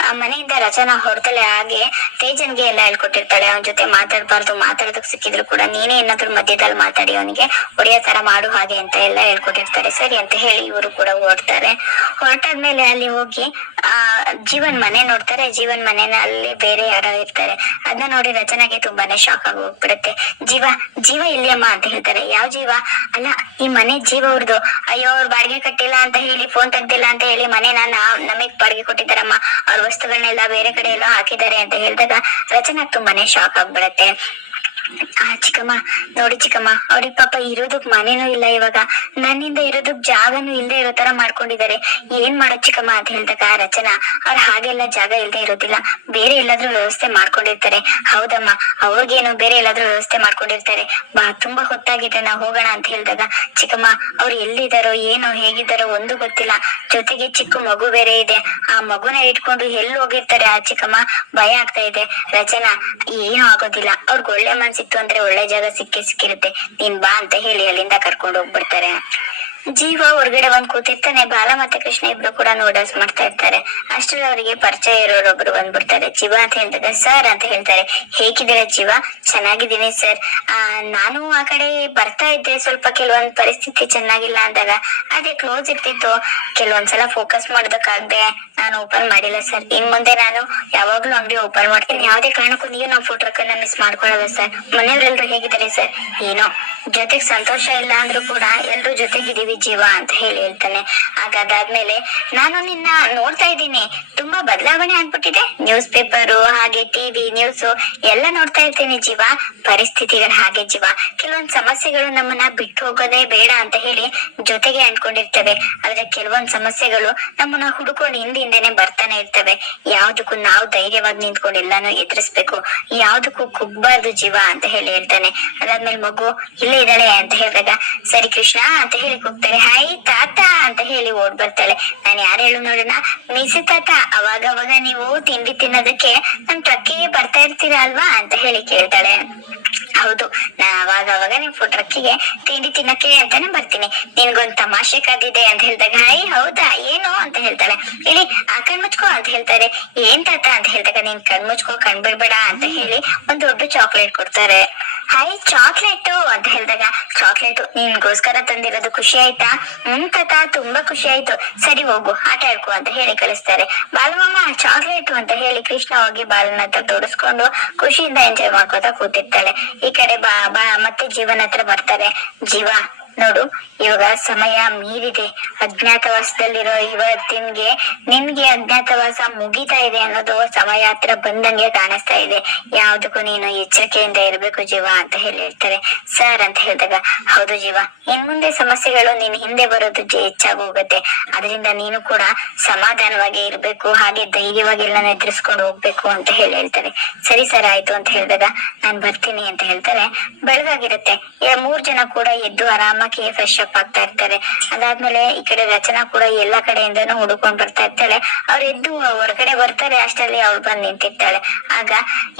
ಆ ಮನೆಯಿಂದ ರಚನಾ ಹೊರತಲೆ ಹಾಗೆ ತೇಜನ್ಗೆ ಎಲ್ಲ ಹೇಳ್ಕೊಟ್ಟಿರ್ತಾಳೆ. ಅವನ ಜೊತೆ ಮಾತಾಡ್ಬಾರ್ದು ಮಾತಾಡೋದಕ್ ಸಿಕ್ಕಿದ್ರು ಕೂಡ ನೀನೇ ಏನಾದ್ರು ಮಧ್ಯದಲ್ಲಿ ಮಾತಾಡಿ, ಅವನಿಗೆ ಒಡೆಯೋ ತರ ಮಾಡು ಹಾಗೆ ಅಂತ ಎಲ್ಲ ಹೇಳ್ಕೊಟ್ಟಿರ್ತಾರೆ. ಸರಿ ಅಂತ ಹೇಳಿ ಇವರು ಕೂಡ ಹೊರಡ್ತಾರೆ ಹೊರಟಾದ್ಮೇಲೆ ಅಲ್ಲಿ ಹೋಗಿ, ಆ, ಜೀವನ್ ಮನೆ ನೋಡ್ತಾರೆ. ಜೀವನ್ ಮನೆನ ಅಲ್ಲಿ ಬೇರೆ ಯಾರೋ ಇರ್ತಾರೆ. ಅದನ್ನ ನೋಡಿ ರಚನಾಗೆ ತುಂಬಾನೇ ಶಾಕ್ ಆಗಿ ಹೋಗ್ಬಿಡುತ್ತೆ. ಜೀವ ಜೀವ ಇಲ್ಲಿಯಮ್ಮ ಅಂತ ಹೇಳ್ತಾರೆ. ಯಾವ ಜೀವ? ಅಲ್ಲ, ಈ ಮನೆ ಜೀವ ಅವ್ರದ್ದು ಅಯ್ಯೋ, ಅವ್ರು ಬಾಡಿಗೆ ಕಟ್ಟಿಲ್ಲ ಅಂತ ಹೇಳಿ ಫೋನ್ ತೆಗ್ದಿಲ್ಲ ಅಂತ ಹೇಳಿ ಮನೆ ನಾನು ನಮಗ್ ಬಾಡಿಗೆ ಕೊಟ್ಟಿದ್ದಾರಮ್ಮ ಅವ್ರ ವಸ್ತುಗಳನ್ನೆಲ್ಲ ಬೇರೆ ಕಡೆ ಎಲ್ಲ ಹಾಕಿದ್ದಾರೆ ಅಂತ ಹೇಳಿದಾಗ ರಚನಾ ತುಂಬಾನೇ ಶಾಕ್ ಆಗ್ಬಿಡತ್ತೆ. ಆ, ಚಿಕ್ಕಮ್ಮ, ನೋಡಿ ಚಿಕ್ಕಮ್ಮ, ಅವ್ರಿಗೆ ಪಾಪ ಇರೋದಕ್ ಮನೇನೂ ಇಲ್ಲ ಇವಾಗ. ನನ್ನಿಂದ ಇರೋದಕ್ ಜಾಗನೂ ಇಲ್ಲದೆ ಇರೋ ತರ ಮಾಡ್ಕೊಂಡಿದ್ದಾರೆ. ಏನ್ ಮಾಡೋದ್ ಚಿಕ್ಕಮ್ಮ ಅಂತ ಹೇಳಿದಾಗ ರಚನಾ, ಅವ್ರ ಹಾಗೆಲ್ಲ ಜಾಗ ಇಲ್ದೆ ಇರೋದಿಲ್ಲ. ಬೇರೆ ಎಲ್ಲಾದ್ರೂ ವ್ಯವಸ್ಥೆ ಮಾಡ್ಕೊಂಡಿರ್ತಾರೆ. ಹೌದಮ್ಮ, ಅವ್ರಿಗೇನು ಬೇರೆ ಎಲ್ಲಾದ್ರೂ ವ್ಯವಸ್ಥೆ ಮಾಡ್ಕೊಂಡಿರ್ತಾರೆ. ಬಾ, ತುಂಬಾ ಹೊತ್ತಾಗಿದೆ, ನಾವು ಹೋಗೋಣ ಅಂತ ಹೇಳ್ದಾಗ ಚಿಕ್ಕಮ್ಮ, ಅವ್ರು ಎಲ್ಲಿದಾರೋ, ಏನೋ, ಹೇಗಿದ್ದಾರೋ ಒಂದು ಗೊತ್ತಿಲ್ಲ. ಜೊತೆಗೆ ಚಿಕ್ಕ ಮಗು ಬೇರೆ ಇದೆ. ಆ ಮಗುನ ಇಟ್ಕೊಂಡು ಎಲ್ಲಿ ಹೋಗಿರ್ತಾರೆ ಆ ಚಿಕ್ಕಮ್ಮ? ಭಯ ಆಗ್ತಾ ಇದೆ. ರಚನಾ, ಏನೂ ಆಗೋದಿಲ್ಲ. ಅವ್ರಿಗೆ ಒಳ್ಳೆ ಮನ್ಸಿತ್ತು ಅಂದ್ರೆ ಒಳ್ಳೆ ಜಾಗ ಸಿಕ್ಕೇ ಸಿಕ್ಕಿರುತ್ತೆ. ನೀನ್ ಬಾ ಅಂತ ಹೇಳಿ ಅಲ್ಲಿಂದ ಕರ್ಕೊಂಡು ಹೋಗ್ಬಿಡ್ತಾರೆ ಜೀವ ಹೊರಗಡೆ ಬಂದ್ ಕೂತಿರ್ತಾನೆ, ಬಾಲ ಮತ್ತೆ ಕೃಷ್ಣ ಇಬ್ರು ಕೂಡ ನೂಡಲ್ಸ್ ಮಾಡ್ತಾ ಇರ್ತಾರೆ. ಅಷ್ಟ್ರಲ್ಲಿ ಅವರಿಗೆ ಪರಿಚಯ ಇರೋರೊಬ್ರು ಬಂದ್ಬಿಡ್ತಾರೆ. ಜೀವ ಅಂತ ಹೇಳಿದಾಗ, ಸರ್ ಅಂತ ಹೇಳ್ತಾರೆ. ಹೇಗಿದ್ದೀರಾ ಜೀವ? ಚೆನ್ನಾಗಿದ್ದೀನಿ, ಸರ್. ಆ, ನಾನು ಆ ಕಡೆ ಬರ್ತಾ ಇದ್ದೆ, ಸ್ವಲ್ಪ ಕೆಲವೊಂದ್ ಪರಿಸ್ಥಿತಿ ಚೆನ್ನಾಗಿಲ್ಲ ಅಂದಾಗ, ಅದೇ ಕ್ಲೋಸ್ ಇರ್ತಿತ್ತು. ಕೆಲವೊಂದ್ಸಲ ಫೋಕಸ್ ಮಾಡೋದಕ್ಕಾಗದೆ ನಾನು ಓಪನ್ ಮಾಡಿಲ್ಲ, ಸರ್. ಇನ್ ಮುಂದೆ ನಾನು ಯಾವಾಗ್ಲೂ ಅಂಗಡಿ ಓಪನ್ ಮಾಡ್ತೀನಿ. ಯಾವ್ದೇ ಕಾರಣಕ್ಕೂ ನೀವು ನಾವು ಫುಡ್ ಟ್ರಕ್ ಅನ್ನ ಮಿಸ್ ಮಾಡ್ಕೊಳಲ್ಲ ಸರ್. ಮನೆಯವರೆಲ್ಲರೂ ಹೇಗಿದ್ದಾರೆ, ಸರ್? ಏನೋ. ಜೊತೆಗ್ ಸಂತೋಷ ಇಲ್ಲ ಅಂದ್ರೂ ಕೂಡ ಎಲ್ರೂ ಜೊತೆಗಿದೀವಿ ಜೀವ ಅಂತ ಹೇಳಿ ಹೇಳ್ತಾನೆ. ಆಗ ಅದಾದ್ಮೇಲೆ ನಾನು ನಿನ್ನ ನೋಡ್ತಾ ಇದ್ದೀನಿ. ತುಂಬಾ ಬದಲಾವಣೆ ಆಗ್ಬಿಟ್ಟಿದೆ. ನ್ಯೂಸ್ ಪೇಪರು ಹಾಗೆ ಟಿವಿ ನ್ಯೂಸ್ ಎಲ್ಲ ನೋಡ್ತಾ ಇರ್ತೀನಿ ಜೀವ. ಪರಿಸ್ಥಿತಿಗಳು ಹಾಗೆ ಜೀವ. ಕೆಲವೊಂದ್ ಸಮಸ್ಯೆಗಳು ನಮ್ಮನ್ನ ಬಿಟ್ಟು ಹೋಗೋದೇ ಬೇಡ ಅಂತ ಹೇಳಿ ಜೊತೆಗೆ ಅನ್ಕೊಂಡಿರ್ತವೆ ಆದ್ರೆ ಕೆಲವೊಂದ್ ಸಮಸ್ಯೆಗಳು ನಮ್ಮನ್ನ ಹುಡುಕೊಂಡು ಹಿಂದಿಂದೇನೆ ಬರ್ತಾನೆ ಇರ್ತವೆ. ಯಾವ್ದಕ್ಕೂ ನಾವು ಧೈರ್ಯವಾಗಿ ನಿಂತ್ಕೊಂಡು ಎಲ್ಲಾನು ಎದುರಿಸ್ಬೇಕು. ಯಾವ್ದಕ್ಕೂ ಕುಗ್ಬಾರ್ದು ಜೀವ ಅಂತ ಹೇಳಿ ಹೇಳ್ತಾನೆ. ಅದಾದ್ಮೇಲೆ ಮಗು ಇಲ್ಲೇ ಇದ್ದಾಳೆ ಅಂತ ಹೇಳಿದಾಗ, ಸರಿ ಕೃಷ್ಣ, ಅಂತ ಹೇಳಿ ಕೂಗ್ತಾರೆ ಹಾಯ್ ತಾತ, ಅಂತ ಹೇಳಿ ಓಡ್ ಬರ್ತಾಳೆ. ನಾನು ಯಾರು ಹೇಳು ನೋಡೋಣ. ಮಿಸಿ ತಾತ ಅವಾಗ ಅವಾಗ ನೀವು ತಿಂಡಿ ತಿನ್ನೋದಕ್ಕೆ ನಮ್ ಟ್ರಕ್ಕಿಗೆ ಬರ್ತಾ ಇರ್ತೀರಾ ಅಲ್ವಾ ಅಂತ ಹೇಳಿ ಕೇಳ್ತಾಳೆ. ಹೌದು. ನಾ ಅವಾಗ ಅವಾಗ ನಿಮ್ ಫುಡ್ ತಿಂಡಿ ತಿನ್ನಕ್ಕೆ ಅಂತಾನೆ ಬರ್ತೀನಿ. ನಿನ್ಗೊಂದ್ ತಮಾಷೆ ಕಾದಿದೆ ಅಂತ ಹೇಳ್ದಾಗ ಹಾಯ್ ಹೌದಾ? ಏನು? ಅಂತ ಹೇಳ್ತಾಳೆ. ಇಲ್ಲಿ ಆ ಕಣ್ ಮುಚ್ಕೋ ಅಂತ ಹೇಳ್ತಾರೆ. ಏನ್ ತಾತ? ಅಂತ ಹೇಳ್ದಾಗ, ನೀನ್ ಕಣ್ ಮುಚ್ಕೋ, ಕಣ್ ಬಿಡ್ಬೇಡ ಅಂತ ಹೇಳಿ ಒಂದ್ ದೊಡ್ಡ ಚಾಕ್ಲೇಟ್ ಕೊಡ್ತಾರೆ. ಹಾಯ್ ಚಾಕ್ಲೇಟ್ ಅಂತ ಹೇಳಿದಾಗ ಚಾಕ್ಲೇಟ್ ನಿನ್ಗೋಸ್ಕರ ತಂದಿರೋದು ಖುಷಿ ಆಯ್ತಾ? ಹ್ಮ್, ತಾತ, ತುಂಬಾ ಖುಷಿ ಆಯ್ತು. ಸರಿ ಹೋಗು, ಆಟ ಆಡ್ಕೊ ಅಂತ ಹೇಳಿ ಕಳಿಸ್ತಾರೆ. ಬಾಲಮಾಮ ಚಾಕ್ಲೇಟ್ ಅಂತ ಹೇಳಿ ಕೃಷ್ಣ ಹೋಗಿ ಬಾಲನ ಹತ್ರ ತೋರಿಸ್ಕೊಂಡು ಖುಷಿಯಿಂದ ಎಂಜಾಯ್ ಮಾಡ್ಕೋತಾ ಕೂತಿರ್ತಾಳೆ. ಈ ಕಡೆ ಬಾ ಬಾ, ಮತ್ತೆ ಜೀವನ ಹತ್ರ ಬರ್ತಾರೆ. ಜೀವ ನೋಡು, ಇವಾಗ ಸಮಯ ಮೀರಿದೆ. ಅಜ್ಞಾತವಾಸದಲ್ಲಿರೋ ಇವತ್ತಿನ್ಗೆ ನಿನ್ಗೆ ಅಜ್ಞಾತವಾಸ ಮುಗಿತಾ ಇದೆ ಅನ್ನೋದು ಸಮಯ ಹತ್ರ ಬಂದಂಗೆ ಕಾಣಿಸ್ತಾ ಇದೆ. ಯಾವ್ದಕ್ಕೂ ನೀನು ಎಚ್ಚರಿಕೆಯಿಂದ ಇರಬೇಕು ಜೀವ ಅಂತ ಹೇಳಿ ಹೇಳ್ತಾರೆ. ಸರ್ ಅಂತ ಹೇಳಿದಾಗ, ಹೌದು ಜೀವ, ಇನ್ ಮುಂದೆ ಸಮಸ್ಯೆಗಳು ನಿನ್ ಹಿಂದೆ ಬರೋದು ಹೆಚ್ಚಾಗಿ ಹೋಗುತ್ತೆ. ಅದರಿಂದ ನೀನು ಕೂಡ ಸಮಾಧಾನವಾಗಿ ಇರ್ಬೇಕು, ಹಾಗೆ ಧೈರ್ಯವಾಗಿ ಎಲ್ಲ ಎದುರಿಸ್ಕೊಂಡು ಹೋಗ್ಬೇಕು ಅಂತ ಹೇಳಿ ಹೇಳ್ತಾರೆ. ಸರಿ ಸರ್ ಆಯ್ತು ಅಂತ ಹೇಳಿದಾಗ, ನಾನ್ ಬರ್ತೀನಿ ಅಂತ ಹೇಳ್ತಾರೆ. ಬೆಳಗಾಗಿರುತ್ತೆ. ಮೂರ್ ಜನ ಕೂಡ ಎದ್ದು ಆರಾಮಾಗಿ ಫ್ರೆಶ್ ಅಪ್ ಆಗ್ತಾ ಇರ್ತಾರೆ. ಅದಾದ್ಮೇಲೆ ಈ ಕಡೆ ರಚನಾ ಕೂಡ ಎಲ್ಲಾ ಕಡೆಯಿಂದನೂ ಹುಡುಕೊಂಡ್ ಬರ್ತಾ ಇರ್ತಾಳೆ. ಅವ್ರ ಎದ್ದು ಹೊರಗಡೆ ಬರ್ತಾರೆ, ಅಷ್ಟರಲ್ಲಿ ಅವ್ರು ಬಂದು ನಿಂತಿರ್ತಾಳೆ. ಆಗ,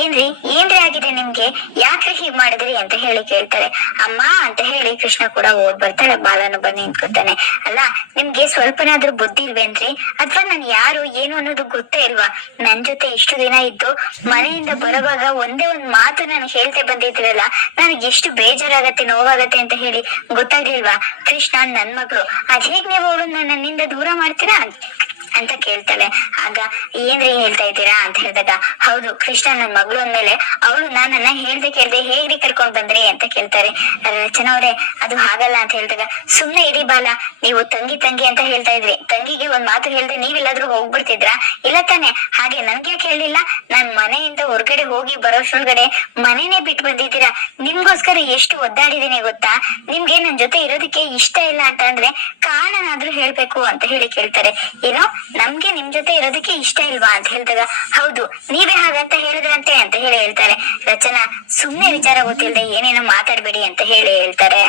ಏನ್ರಿ ಏನ್ರಿ ಆಗಿದೆ ನಿಮ್ಗೆ? ಯಾಕ್ರಿ ಹೀಗ್ ಮಾಡಿದ್ರಿ? ಅಂತ ಹೇಳಿ ಕೇಳ್ತಾರೆ ಅಮ್ಮ, ಅಂತ ಹೇಳಿ ಕೃಷ್ಣ ಕೂಡ ಓಡ್ ಬರ್ತಾಳೆ, ಬಾಲನು ಬಂದು ನಿಂತ್ಕೊತಾನೆ ಅಲ್ಲ, ನಿಮ್ಗೆ ಸ್ವಲ್ಪನಾದ್ರೂ ಬುದ್ಧಿ ಇಲ್ವೇನ್ರಿ? ಅಥವಾ ನಾನ್ ಯಾರು, ಏನು ಅನ್ನೋದು ಗೊತ್ತೇ ಇಲ್ವಾ? ನನ್ ಜೊತೆ ಇಷ್ಟು ದಿನ ಇದ್ದು ಮನೆಯಿಂದ ಬರುವಾಗ ಒಂದೇ ಒಂದ್ ಮಾತು ನಾನು ಹೇಳ್ತೆ ಬಂದಿದ್ರಲ್ಲ ನನಗೆ ಎಷ್ಟು ಬೇಜಾರಾಗತ್ತೆ, ನೋವಾಗತ್ತೆ ಅಂತ ಹೇಳಿ ಗೊತ್ತಾಗ್ಲಿಲ್ವಾ? ಕೃಷ್ಣ, ನನ್ ಮಗಳು. ಅದ್ ಹೇಗ್ ನೀವು ಅವಳನ್ನ ನನ್ನಿಂದ ದೂರ ಮಾಡ್ತೀರಾ ಅಂತ ಕೇಳ್ತಾಳೆ ಆಗ ಏನ್ರಿ ಹೇಳ್ತಾ ಇದ್ದೀರಾ ಅಂತ ಹೇಳಿದಾಗ, ಹೌದು, ಕೃಷ್ಣ ನನ್ ಮಗಳು ಅಂದ್ಮೇಲೆ ಅವಳು ನಾನನ್ನ ಹೇಳ್ದೆ ಕೇಳ್ದೆ ಹೇಗ್ರಿ ಕರ್ಕೊಂಡ್ ಬಂದ್ರಿ ಅಂತ ಕೇಳ್ತಾರೆ. ರಚನಾ ಅವ್ರೆ, ಅದು ಹಾಗಲ್ಲ ಅಂತ ಹೇಳಿದಾಗ, ಸುಮ್ನೆ ಇರಿ ಬಾಲ, ನೀವು ತಂಗಿ ತಂಗಿ ಅಂತ ಹೇಳ್ತಾ ಇದ್ರಿ. ತಂಗಿಗೆ ಒಂದ್ ಮಾತು ಹೇಳ್ದೆ ನೀವೆಲ್ಲಾದ್ರೂ ಹೋಗ್ಬಿಡ್ತಿದ್ರಾ? ಇಲ್ಲ ತಾನೆ, ಹಾಗೆ ನನ್ಗೆ ಯಾಕೆ ಹೇಳಿಲ್ಲ ನಾನ್ ಮನೆಯಿಂದ ಹೊರಗಡೆ ಹೋಗಿ ಬರೋಷ್ಟ್ರೊಳ್ಗಡೆ ಮನೆನೇ ಬಿಟ್ಟು ಬಂದಿದ್ದೀರಾ? ನಿಮ್ಗೋಸ್ಕರ ಎಷ್ಟು ಒದ್ದಾಡಿದೀನಿ ಗೊತ್ತಾ? ನಿಮ್ಗೆ ನನ್ ಜೊತೆ ಇರೋದಕ್ಕೆ ಇಷ್ಟ ಇಲ್ಲ ಅಂತ ಅಂದ್ರೆ ಕಾರಣನಾದ್ರೂ ಹೇಳ್ಬೇಕು ಅಂತ ಹೇಳಿ ಕೇಳ್ತಾರೆ. ಏನೋ ನಮ್ಗೆ ನಿಮ್ ಜೊತೆ ಇರೋದಕ್ಕೆ ಇಷ್ಟ ಇಲ್ವಾ ಅಂತ ಹೇಳಿದಾಗ, ಹೌದು, ನೀವೇ ಹಾಗಂತ ಹೇಳಿದ್ರಂತೆ ಅಂತ ಹೇಳಿ ಹೇಳ್ತಾರೆ. ರಚನಾ, ಸುಮ್ನೆ ವಿಚಾರ ಗೊತ್ತಿಲ್ಲದೆ ಏನೇನೋ ಮಾತಾಡ್ಬೇಡಿ ಅಂತ ಹೇಳಿ ಹೇಳ್ತಾರೆ.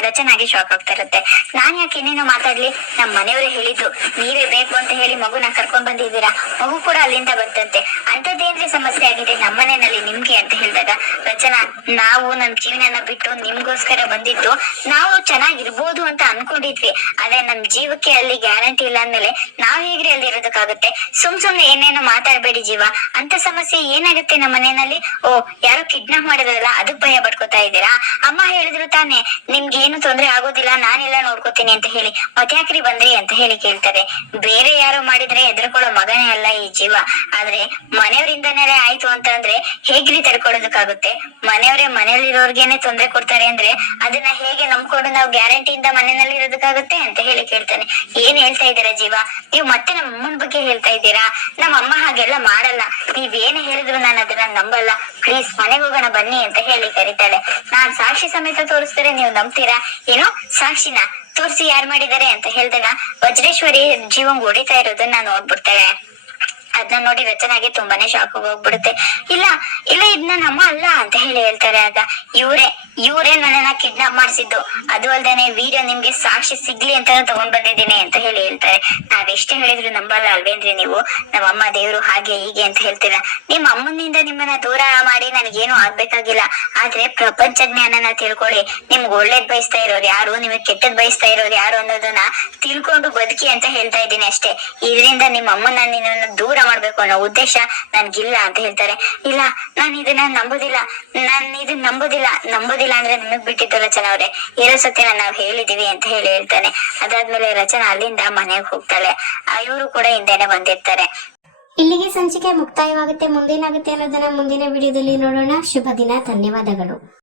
ರಚನಾಗೆ ಶಾಕ್ ಆಗ್ತಾ ಇರುತ್ತೆ. ನಾನ್ ಯಾಕೆ ಏನೇನೋ ಮಾತಾಡ್ಲಿ? ನಮ್ಮ ಮನೆಯವರೇ ಹೇಳಿದ್ದು. ನೀವೇ ಬೇಕು ಅಂತ ಹೇಳಿ ಮಗುನ ಕರ್ಕೊಂಡ್ ಬಂದಿದ್ದೀರಾ? ಮಗು ಕೂಡ ಅಲ್ಲಿಂದ ಬಂತಂತೆ. ಅಂತದ್ದೇನ್ರಿ ಸಮಸ್ಯೆ ಆಗಿದೆ? ನಮ್ಮ ಮನೆಯಲ್ಲಿ ನಿಮ್ಗೆ ಅಂತ ಹೇಳಿದಾಗ, ರಚನಾ, ನಾವು ನಮ್ ಜೀವನನ ಬಿಟ್ಟು ನಿಮ್ಗೋಸ್ಕರ ಬಂದಿದ್ದು ನಾವು ಚೆನ್ನಾಗಿರ್ಬೋದು ಅಂತ ಅನ್ಕೊಂಡಿದ್ವಿ. ಆದ್ರೆ ನಮ್ ಜೀವಕ್ಕೆ ಅಲ್ಲಿ ಗ್ಯಾರಂಟಿ ಇಲ್ಲ ಅಂದ್ಮೇಲೆ ನಾವ್ ಹೇಗ್ರಿ ಅಲ್ಲಿ ಇರೋದಕ್ಕಾಗುತ್ತೆ ಸುಮ್ ಸುಮ್ನೆ ಏನೇನೋ ಮಾತಾಡ್ಬೇಡಿ ಜೀವ. ಅಂತ ಸಮಸ್ಯೆ ಏನಾಗುತ್ತೆ ನಮ್ಮ ಮನೆಯಲ್ಲಿ? ಓ, ಯಾರೋ ಕಿಡ್ನಾಪ್ ಮಾಡಿದ್ರಲ್ಲ ಅದಕ್ ಭಯ ಪಡ್ಕೋತಾ ಇದ್ದೀರಾ? ಅಮ್ಮ ಹೇಳಿದ್ರು ತಾನೇ, ನಿಮ್ಗೆ ಏನು ತೊಂದ್ರೆ ಆಗೋದಿಲ್ಲ, ನಾನೆಲ್ಲ ನೋಡ್ಕೋತೀನಿ ಅಂತ ಹೇಳಿ ಮತ್ಯಾಕ್ರಿ ಬಂದ್ರಿ ಅಂತ ಹೇಳಿ ಕೇಳ್ತಾರೆ. ಬೇರೆ ಯಾರು ಮಾಡಿದ್ರೆ ಎದ್ರಕೊಳ್ಳೋ ಮಗನೇ ಅಲ್ಲ ಈ ಜೀವ. ಆದ್ರೆ ಮನೆಯವರಿಂದನೇ ಆಯ್ತು ಅಂತ ಅಂದ್ರೆ ಹೇಗ್ರಿ ತಡ್ಕೊಳ್ಳೋದಕ್ಕಾಗುತ್ತೆ ಮನೆಯವರೇ ಮನೇಲಿರೋರ್ಗೇನೆ ತೊಂದ್ರೆ ಕೊಡ್ತಾರೆ ಅಂದ್ರೆ ಅದನ್ನ ಹೇಗೆ ನಂಬ್ಕೊಂಡು ನಾವು ಗ್ಯಾರಂಟಿಯಿಂದ ಮನೆಯಲ್ಲಿ ಇರೋದಕ್ಕಾಗುತ್ತೆ ಅಂತ ಹೇಳಿ ಕೇಳ್ತಾನೆ. ಏನ್ ಹೇಳ್ತಾ ಇದ್ದೀರಾ ಜೀವ? ನೀವು ಮತ್ತೆ ನಮ್ಮ ಅಮ್ಮನ ಬಗ್ಗೆ ಹೇಳ್ತಾ ಇದ್ದೀರಾ? ನಮ್ಮ ಅಮ್ಮ ಹಾಗೆಲ್ಲ ಮಾಡಲ್ಲ. ನೀವೇನೇ ಹೇಳಿದ್ರು ನಾನು ಅದನ್ನ ನಂಬಲ್ಲ. ಪ್ಲೀಸ್ ಮನೆಗೆ ಹೋಗೋಣ ಬನ್ನಿ ಅಂತ ಹೇಳಿ ಕರೀತಾಳೆ. ನಾನ್ ಸಾಕ್ಷಿ ಸಮೇತ ತೋರಿಸ್ತಾರೆ, ನೀವು ನಂಬ್ತೀರಾ? ಏನೋ ಸಾಕ್ಷಿನ ತೋರಿಸಿ ಯಾರ್ ಮಾಡಿದ್ದಾರೆ ಅಂತ ಹೇಳಿದಾಗ ವಜ್ರೇಶ್ವರಿ ಜೀವಂಗ್ ಹೊಡಿತಾ ಇರೋದನ್ನ ನೋಡ್ಬಿಡ್ತಾಳೆ. ಅದನ್ನ ನೋಡಿ ರಚನಾಗೆ ತುಂಬಾನೇ ಶಾಕ್ ಹೋಗ್ಬಿಡುತ್ತೆ. ಇಲ್ಲ ಇಲ್ಲ ಇದ್ನ ನಮ್ಮ ಅಲ್ಲ ಅಂತ ಹೇಳಿ ಹೇಳ್ತಾರೆ ಆಗ. ಇವ್ರೇ ಇವ್ರೇ ನನ್ನನ್ನ ಕಿಡ್ನಾಪ್ ಮಾಡಿಸಿದ್ದು. ಅದು ಅಲ್ದೇನೆ ವಿಡಿಯೋ ನಿಮ್ಗೆ ಸಾಕ್ಷಿ ಸಿಗ್ಲಿ ಅಂತ ತಗೊಂಡ್ ಬಂದಿದ್ದೀನಿ ಅಂತ ಹೇಳಿ ಹೇಳ್ತಾರೆ. ನಾವೆಷ್ಟೇ ಹೇಳಿದ್ರು ನಂಬಲ್ಲ ಅಲ್ವೇನ್ರಿ ನೀವು? ನಮ್ಮ ಅಮ್ಮ ದೇವ್ರು ಹಾಗೆ ಹೀಗೆ ಅಂತ ಹೇಳ್ತೀರಾ? ನಿಮ್ಮ ಅಮ್ಮನಿಂದ ನಿಮ್ಮನ್ನ ದೂರ ಮಾಡಿ ನನಗೇನು ಆಗ್ಬೇಕಾಗಿಲ್ಲ. ಆದ್ರೆ ಪ್ರಪಂಚ ಜ್ಞಾನನ ತಿಳ್ಕೊಳ್ಳಿ. ನಿಮ್ಗೆ ಒಳ್ಳೇದ್ ಬಯಸ್ತಾ ಇರೋರು ಯಾರು? ನಿಮಗೆ ಕೆಟ್ಟದ್ ಬಯಸ್ತಾ ಇರೋರು ಯಾರು ಅನ್ನೋದನ್ನ ತಿಳ್ಕೊಂಡು ಬದುಕಿ ಅಂತ ಹೇಳ್ತಾ ಇದ್ದೀನಿ ಅಷ್ಟೇ. ಇದರಿಂದ ನಿಮ್ಮ ಅಮ್ಮನ ನಿನ್ನ ದೂರ ಮಾಡ್ಬೇಕು ಅನ್ನೋ ಉದ್ದೇಶ ನನ್ಗಿಲ್ಲ ಅಂತ ಹೇಳ್ತಾರೆ. ಇಲ್ಲ, ನಾನು ಇದನ್ನ ನಂಬೋದಿಲ್ಲ. ನಾನು ಇದನ್ನ ನಂಬೋದಿಲ್ಲ. ನಂಬೋದಿಲ್ಲ ಅಂದ್ರೆ ನಿಮಗ್ ಬಿಟ್ಟಿದ್ದು ರಚನಾ ಅವ್ರೆ ಇರೋ ಸತ್ಯನ ನಾವ್ ಹೇಳಿದೀವಿ ಅಂತ ಹೇಳಿ ಹೇಳ್ತಾನೆ. ಅದಾದ್ಮೇಲೆ ರಚನಾ ಅಲ್ಲಿಂದ ಮನೆಗೆ ಹೋಗ್ತಾಳೆ. ಇವರು ಕೂಡ ಹಿಂದೆನೆ ಬಂದಿರ್ತಾರೆ. ಇಲ್ಲಿಗೆ ಸಂಚಿಕೆ ಮುಕ್ತಾಯವಾಗುತ್ತೆ. ಮುಂದೇನಾಗುತ್ತೆ ಅನ್ನೋದನ್ನ ಮುಂದಿನ ವಿಡಿಯೋದಲ್ಲಿ ನೋಡೋಣ. ಶುಭ ದಿನ. ಧನ್ಯವಾದಗಳು.